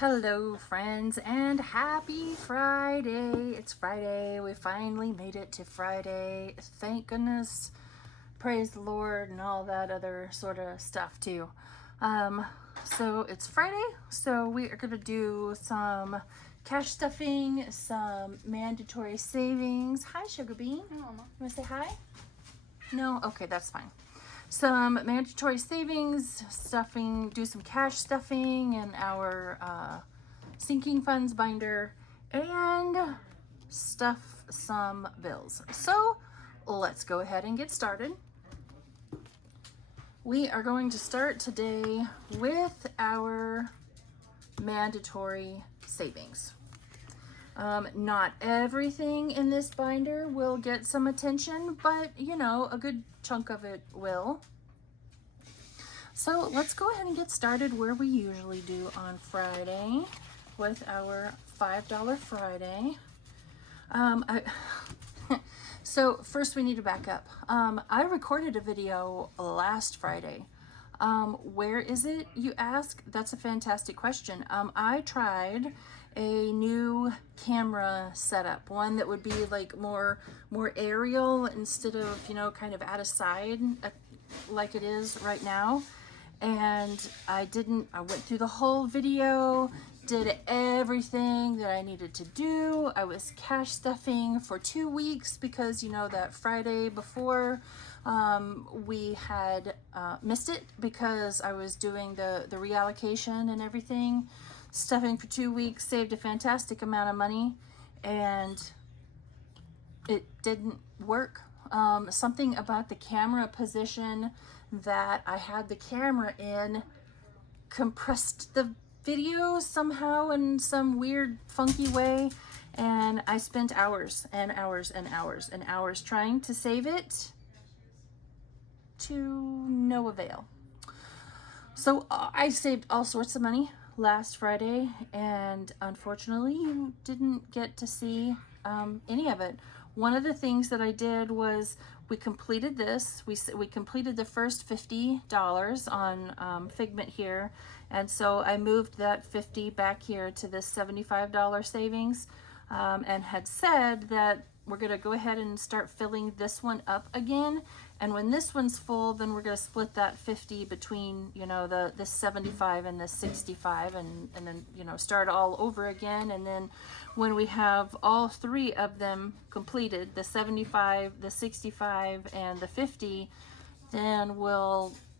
Hello friends and happy Friday. It's Friday. We finally made it to Friday. Thank goodness. Praise the Lord and all that other sort of stuff too. So it's Friday. So we are going to do some cash stuffing, some mandatory savings. Hi Sugar Bean. Hi, Mama. You want to say hi? No? Okay, that's fine. Some mandatory savings, stuffing, do some cash stuffing in our sinking funds binder, and stuff some bills. So let's go ahead and get started. We are going to start today with our mandatory savings. Not everything in this binder will get some attention, but you know, a good chunk of it will. So let's go ahead and get started where we usually do on Friday with our $5 Friday. So first we need to back up. I recorded a video last Friday. Where is it, you ask? That's a fantastic question. I tried a new camera setup, one that would be like more aerial instead of, you know, kind of at a side like it is right now. And I went through the whole video, did everything that I needed to do. I was cash stuffing for 2 weeks because, you know, that Friday before we had missed it because I was doing the reallocation and everything. Stuffing for 2 weeks, saved a fantastic amount of money, and it didn't work. Something about the camera position that I had the camera in compressed the video somehow in some weird funky way, and I spent hours and hours and hours and hours trying to save it to no avail. So I saved all sorts of money last Friday, and unfortunately you didn't get to see any of it. One of the things that I did was we completed this. We completed the first $50 on Figment here, and so I moved that 50 back here to this $75 savings, and had said that we're going to go ahead and start filling this one up again, and when this one's full, then we're going to split that 50 between, you know, the 75 and the 65, and then, you know, start all over again. And then when we have all three of them completed, the 75, the 65, and the 50, then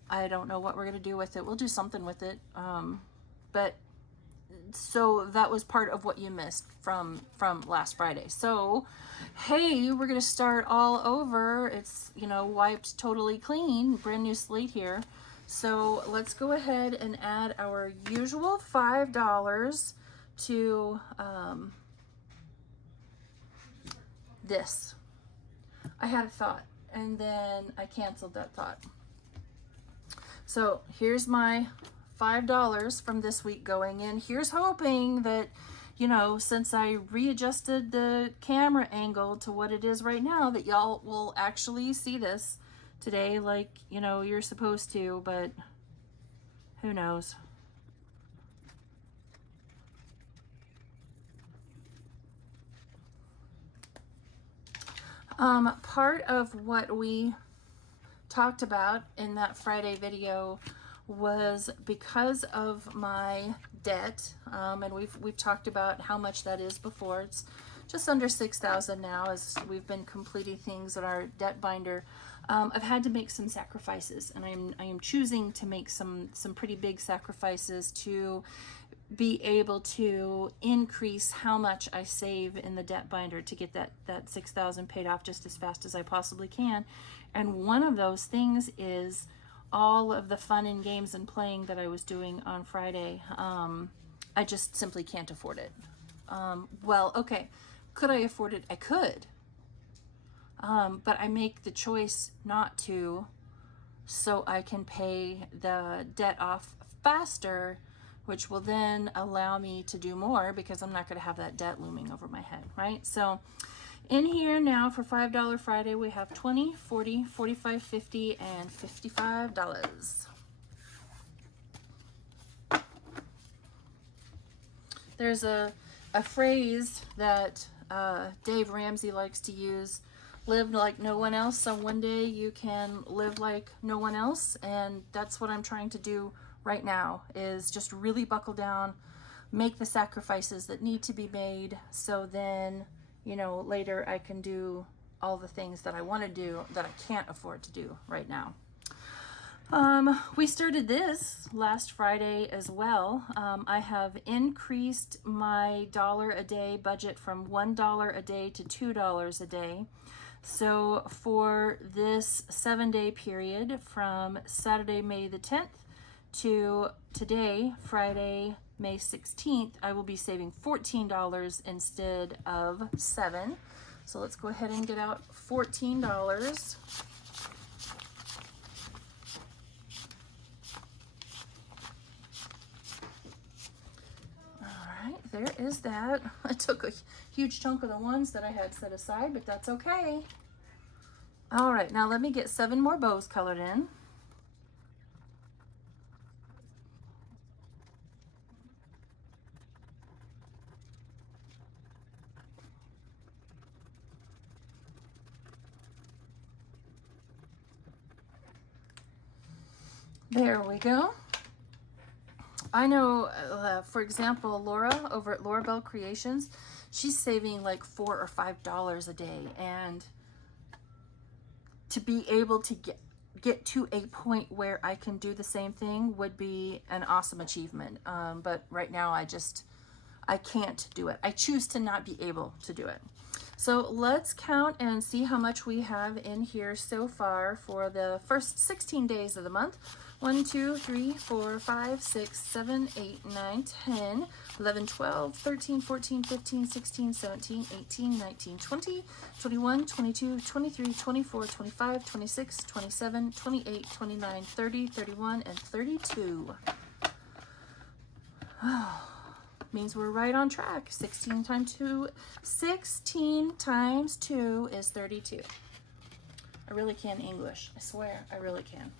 I don't know what we're going to do with it. We'll do something with it. But so that was part of what you missed from last Friday. So hey, we're gonna start all over. It's, you know, wiped totally clean, brand new slate here. So let's go ahead and add our usual $5 to this. I had a thought and then I canceled that thought. So here's my $5 from this week going in. Here's hoping that, you know, since I readjusted the camera angle to what it is right now, that y'all will actually see this today like, you know, you're supposed to, but who knows. Part of what we talked about in that Friday video was because of my debt, and we've talked about how much that is before. It's just under $6,000 now as we've been completing things in our debt binder. I've had to make some sacrifices, and I am choosing to make some pretty big sacrifices to be able to increase how much I save in the debt binder to get that $6,000 paid off just as fast as I possibly can. And one of those things is all of the fun and games and playing that I was doing on Friday. I just simply can't afford it. Well, okay, could I afford it? I could. But I make the choice not to, so I can pay the debt off faster, which will then allow me to do more because I'm not going to have that debt looming over my head, right? So in here now for $5 Friday, we have 20, 40, 45, 50, and $55. There's a phrase that Dave Ramsey likes to use, live like no one else, so one day you can live like no one else. And that's what I'm trying to do right now, is just really buckle down, make the sacrifices that need to be made, so then, you know, later I can do all the things that I want to do that I can't afford to do right now. We started this last Friday as well. I have increased my $1 a day budget from $1 a day to $2 a day. So for this 7-day period from Saturday, May the 10th to today, Friday, May 16th, I will be saving $14 instead of $7. So let's go ahead and get out $14. There is that. I took a huge chunk of the ones that I had set aside, but that's okay. All right, now let me get 7 more bows colored in. There we go. I know, for example, Laura over at Laura Bell Creations, she's saving like $4 or $5 a day, and to be able to get to a point where I can do the same thing would be an awesome achievement. But right now I can't do it. I choose to not be able to do it. So let's count and see how much we have in here so far for the first 16 days of the month. 1, 2, 3, 4, 5, 6, 7, 8, 9, 10, 11, 12, 13, 14, 15, 16, 17, 18, 19, 20, 21, 22, 23, 24, 25, 26, 27, 28, 29, 30, 31, and 32. Means we're right on track. 16 times 2 is 32. I really can English. I swear, I really can.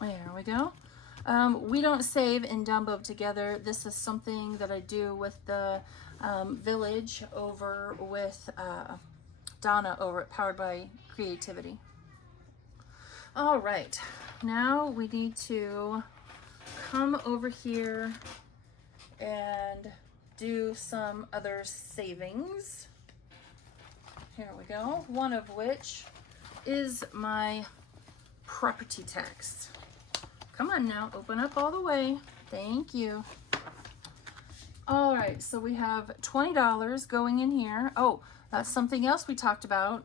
There we go. We don't save in Dumbo together. This is something that I do with the village over with Donna over at Powered by Creativity. All right, now we need to come over here and do some other savings. Here we go. One of which is my property tax. Come on now, open up all the way. Thank you. All right, so we have $20 going in here. Oh, that's something else we talked about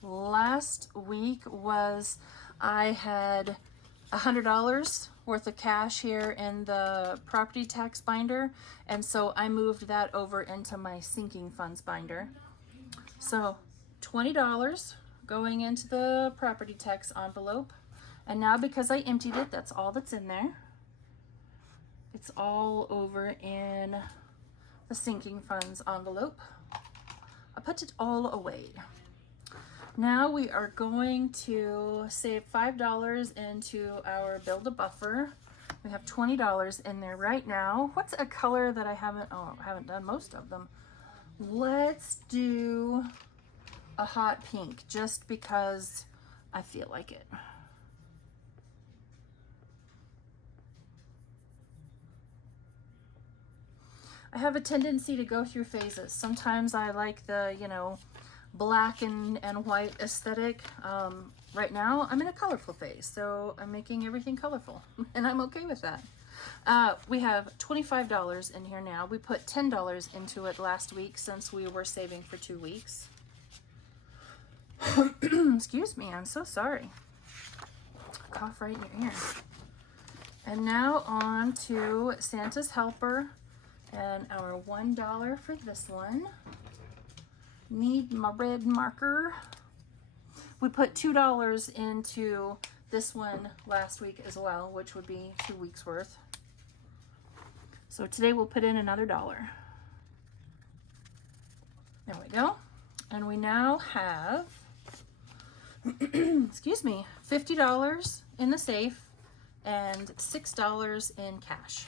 last week. Was I had $100 worth of cash here in the property tax binder, and so I moved that over into my sinking funds binder. So $20 going into the property tax envelope. And now because I emptied it, that's all that's in there. It's all over in the sinking funds envelope. I put it all away. Now we are going to save $5 into our Build a Buffer. We have $20 in there right now. What's a color that I haven't done most of them. Let's do a hot pink just because I feel like it. I have a tendency to go through phases. Sometimes I like the, you know, black and white aesthetic. Right now I'm in a colorful phase, so I'm making everything colorful and I'm okay with that. We have $25 in here now. We put $10 into it last week since we were saving for 2 weeks. Excuse me, I'm so sorry. Cough right in your ear. And now on to Santa's Helper. And our $1 for this one. Need my red marker. We put $2 into this one last week as well, which would be 2 weeks worth. So today we'll put in another $1. There we go. And we now have excuse me, $50 in the safe and $6 in cash.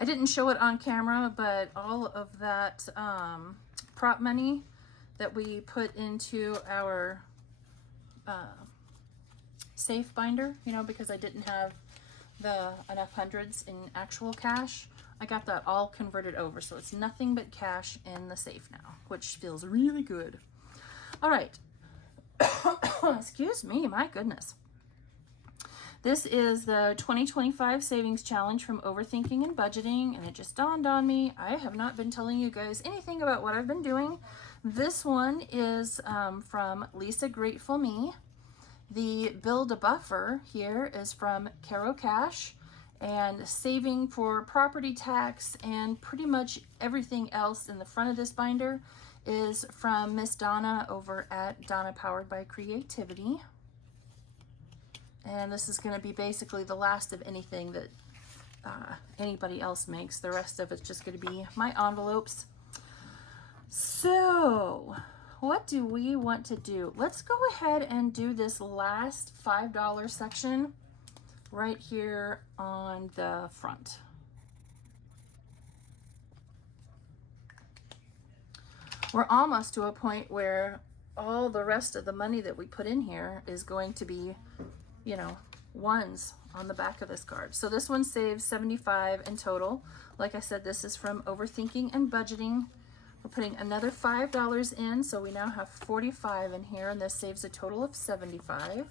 I didn't show it on camera, but all of that prop money that we put into our safe binder, you know, because I didn't have enough hundreds in actual cash, I got that all converted over. So it's nothing but cash in the safe now, which feels really good. All right. Excuse me, my goodness. This is the 2025 Savings Challenge from Overthinking and Budgeting, and it just dawned on me, I have not been telling you guys anything about what I've been doing. This one is from Lisa Grateful Me. The Build a Buffer here is from Caro Cash, and saving for property tax and pretty much everything else in the front of this binder is from Miss Donna over at Donna Powered by Creativity. And this is going to be basically the last of anything that anybody else makes. The rest of it's just going to be my envelopes. So what do we want to do? Let's go ahead and do this last $5 section right here on the front. We're almost to a point where all the rest of the money that we put in here is going to be, you know, ones on the back of this card. So this one saves $75 in total. Like I said, this is from Overthinking and Budgeting. We're putting another $5 in, so we now have $45 in here, and this saves a total of $75.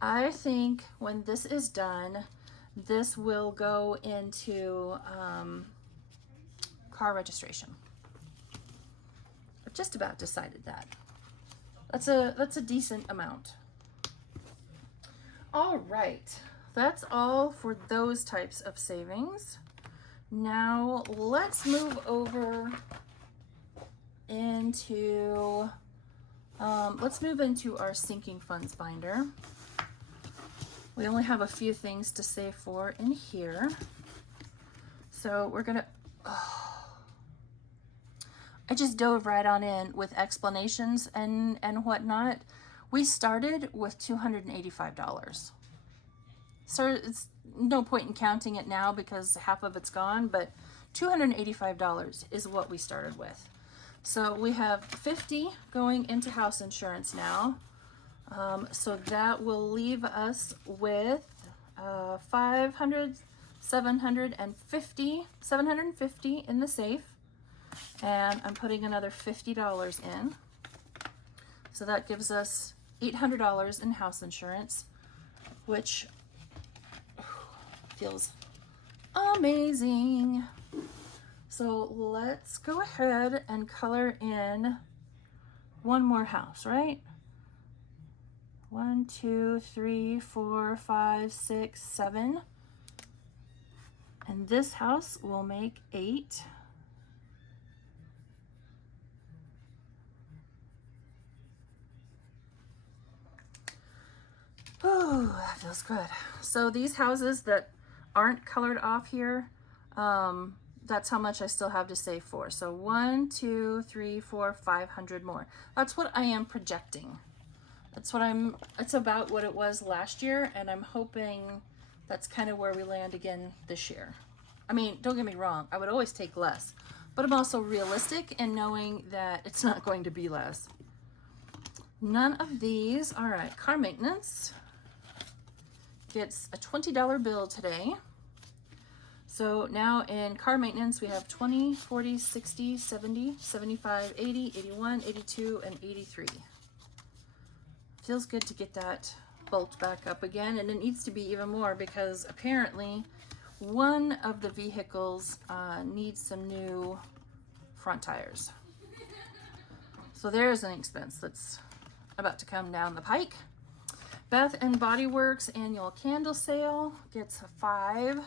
I think when this is done, this will go into car registration. I've just about decided that. That's a decent amount. All right, that's all for those types of savings. Now let's move over into our sinking funds binder. We only have a few things to save for in here. So we're gonna, I just dove right on in with explanations and whatnot. We started with $285. So it's no point in counting it now because half of it's gone, but $285 is what we started with. So we have $50 going into house insurance now. So that will leave us with $750 in the safe. And I'm putting another $50 in. So that gives us $800 in house insurance, which feels amazing. So let's go ahead and color in one more house, right? 1, 2, 3, 4, 5, 6, 7. And this house will make 8. Oh, that feels good. So these houses that aren't colored off here, that's how much I still have to save for. So 1, 2, 3, 4, 500 more. That's what I am projecting. It's about what it was last year, and I'm hoping that's kind of where we land again this year. I mean, don't get me wrong, I would always take less, but I'm also realistic in knowing that it's not going to be less. None of these. All right, car maintenance gets a $20 bill today. So now in car maintenance, we have 20, 40, 60, 70, 75, 80, 81, 82, and 83. Feels good to get that bulked back up again, and it needs to be even more because apparently one of the vehicles needs some new front tires. So there's an expense that's about to come down the pike. Bath and Body Works annual candle sale gets a $5.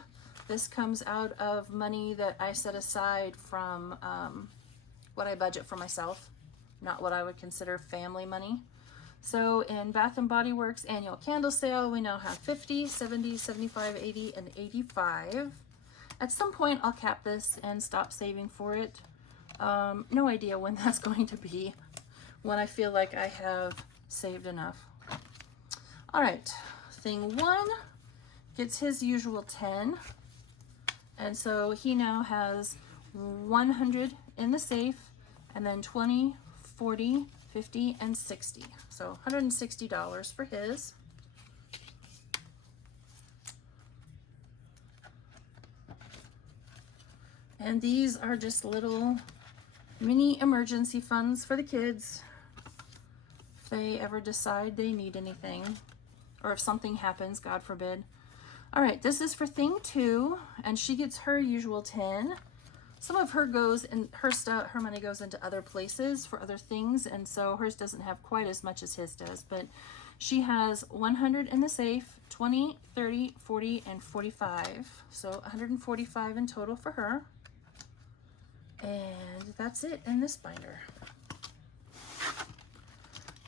This comes out of money that I set aside from what I budget for myself, not what I would consider family money. So in Bath and Body Works annual candle sale, we now have 50, 70, 75, 80, and 85. At some point, I'll cap this and stop saving for it. No idea when that's going to be, when I feel like I have saved enough. All right, thing 1 gets his usual 10. And so he now has 100 in the safe, and then 20, 40, 50, and 60. So $160 for his. And these are just little mini emergency funds for the kids if they ever decide they need anything, or if something happens, God forbid. All right, this is for thing 2, and she gets her usual 10. Some of her goes in her stuff, her money goes into other places for other things, and so hers doesn't have quite as much as his does, but she has 100 in the safe, 20, 30, 40, and 45. So 145 in total for her. And that's it in this binder.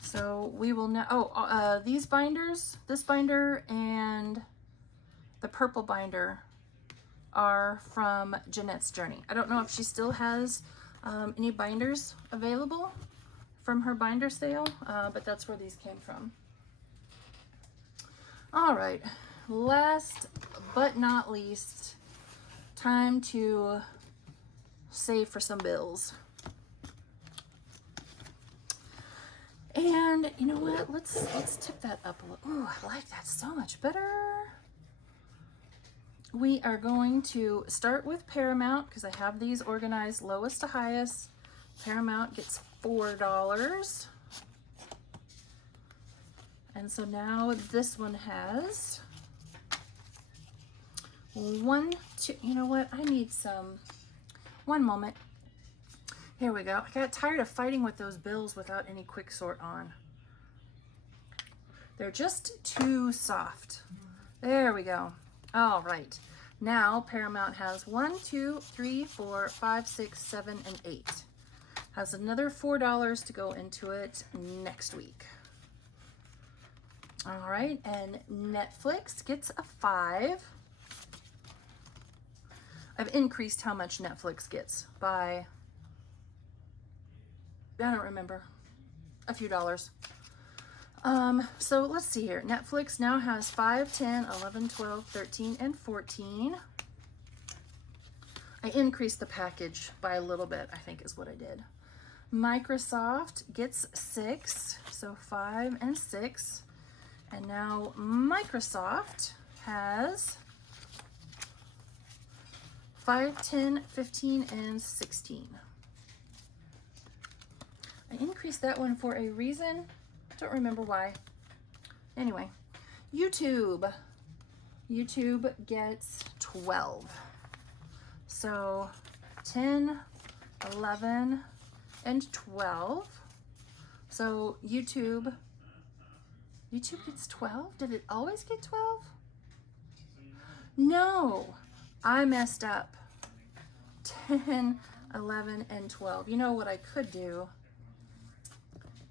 So we will now, these binders, this binder and the purple binder are from Jeanette's Journey. I don't know if she still has any binders available from her binder sale, but that's where these came from. All right, last but not least, time to save for some bills. And you know what? Let's tip that up a little. Ooh, I like that so much better. We are going to start with Paramount because I have these organized lowest to highest. Paramount gets $4. And so now this one has 1, 2, you know what? I need some, one moment. Here we go. I got tired of fighting with those bills without any quick sort on. They're just too soft. There we go. All right. Now Paramount has 1, 2, 3, 4, 5, 6, 7, and 8. Has another $4 to go into it next week. All right, and Netflix gets a 5. I've increased how much Netflix gets by, I don't remember, a few dollars. So let's see here. Netflix now has 5, 10, 11, 12, 13, and 14. I increased the package by a little bit, I think is what I did. Microsoft gets 6, so 5 and 6. And now Microsoft has 5, 10, 15, and 16. I increased that one for a reason. Don't remember why. Anyway, YouTube. YouTube gets 12. So 10, 11, and 12. So YouTube gets 12? Did it always get 12? No, I messed up. 10, 11, and 12. You know what I could do?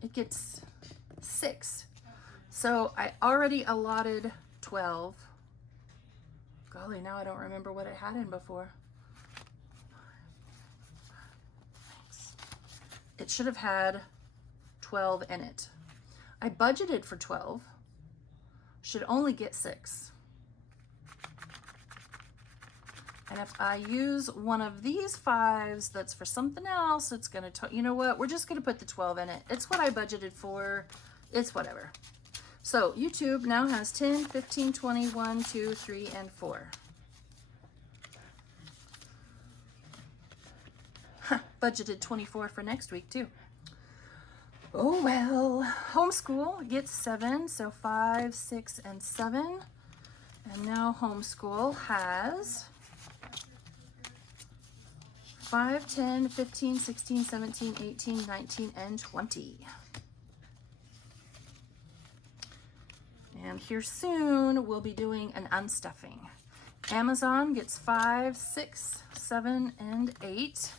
It gets 6. So I already allotted 12. Golly, now I don't remember what it had in before. Thanks. It should have had 12 in it. I budgeted for 12. Should only get 6. And if I use one of these 5s that's for something else, it's gonna, you know what? We're just gonna put the 12 in it. It's what I budgeted for. It's whatever. So YouTube now has 10, 15, 20, 1, 2, 3, and 4. Budgeted 24 for next week too. Oh well. Homeschool gets 7, so 5, 6, and 7. And now Homeschool has 5, 10, 15, 16, 17, 18, 19, and 20. And here soon, we'll be doing an unstuffing. Amazon gets 5, 6, 7, and 8.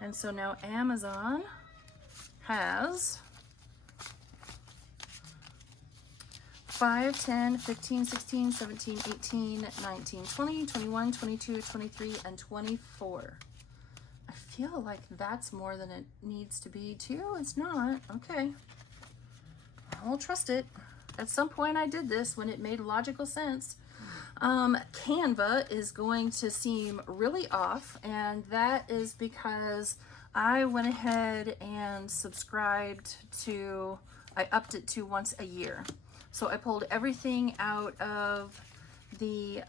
And so now Amazon has 5, 10, 15, 16, 17, 18, 19, 20, 21, 22, 23, and 24. I feel like that's more than it needs to be too. It's not. Okay. I'll trust it. At some point I did this when it made logical sense. Canva is going to seem really off, and that is because I went ahead and subscribed to, I upped it to once a year. So I pulled everything out of the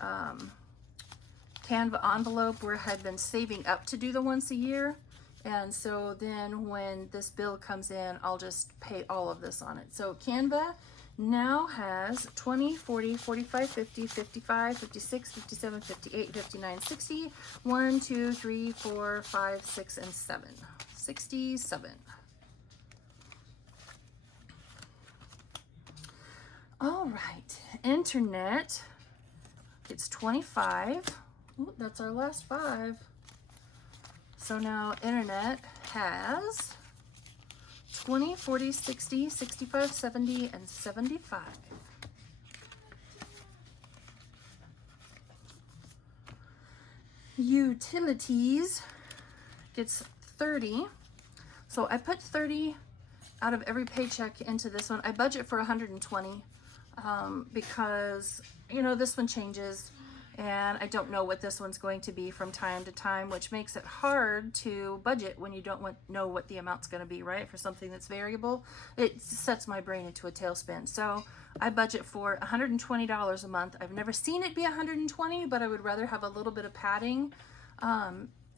Canva envelope where I had been saving up to do the once a year. And so then when this bill comes in, I'll just pay all of this on it. So Canva now has 20, 40, 45, 50, 55, 56, 57, 58, 59, 60, 1, 2, 3, 4, 5, 6, and 7. 67. All right, internet, it's 25. Ooh, that's our last 5. So now internet has 20, 40, 60, 65, 70, and 75. Utilities gets 30. So I put 30 out of every paycheck into this one. I budget for 120 because, you know, this one changes. And I don't know what this one's going to be from time to time, which makes it hard to budget when you don't know what the amount's going to be, right? For something that's variable, it sets my brain into a tailspin. So I budget for $120 a month. I've never seen it be 120, but I would rather have a little bit of padding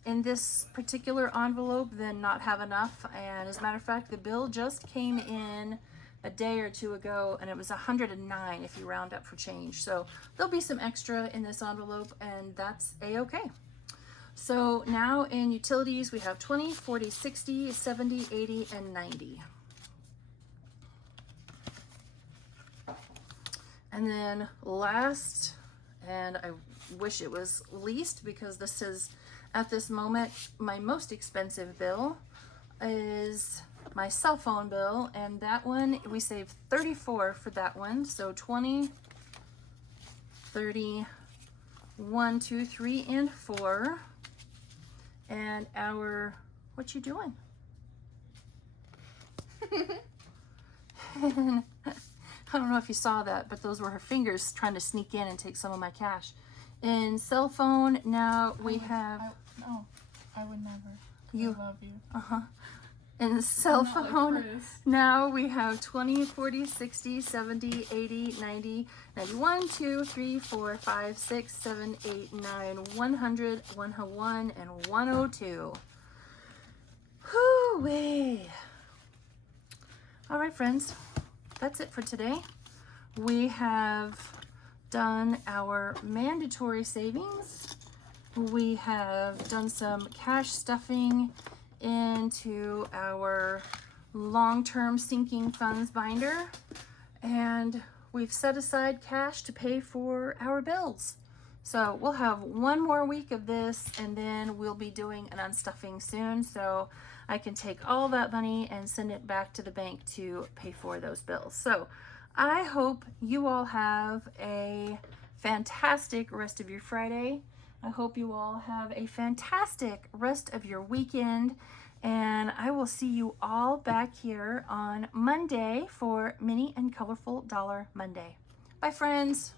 in this particular envelope than not have enough. And as a matter of fact, the bill just came in a day or two ago, and it was 109 if you round up for change. So there'll be some extra in this envelope, and that's a-okay. So now in utilities, we have 20, 40, 60, 70, 80, and 90. And then last, and I wish it was least because this is, at this moment, my most expensive bill is my cell phone bill, and that one we saved 34 for that one. So 20, 30, 1, 2, 3, and 4. And our, what you doing? I don't know if you saw that, but those were her fingers trying to sneak in and take some of my cash. In cell phone, now we have. No, I would never. You I love you. In cell I'm not phone, like Chris. now we have 20, 40, 60, 70, 80, 90, 91, 2, 3, 4, 5, 6, 7, 8, 9, 100, 101, and 102. Whoo-wee. All right, friends, that's it for today. We have done our mandatory savings. We have done some cash stuffing into our long-term sinking funds binder, and we've set aside cash to pay for our bills. So we'll have one more week of this, and then we'll be doing an unstuffing soon, so I can take all that money and send it back to the bank to pay for those bills. So I hope you all have a fantastic rest of your Friday. I hope you all have a fantastic rest of your weekend, and I will see you all back here on Monday for Mini and Colorful Dollar Monday. Bye, friends.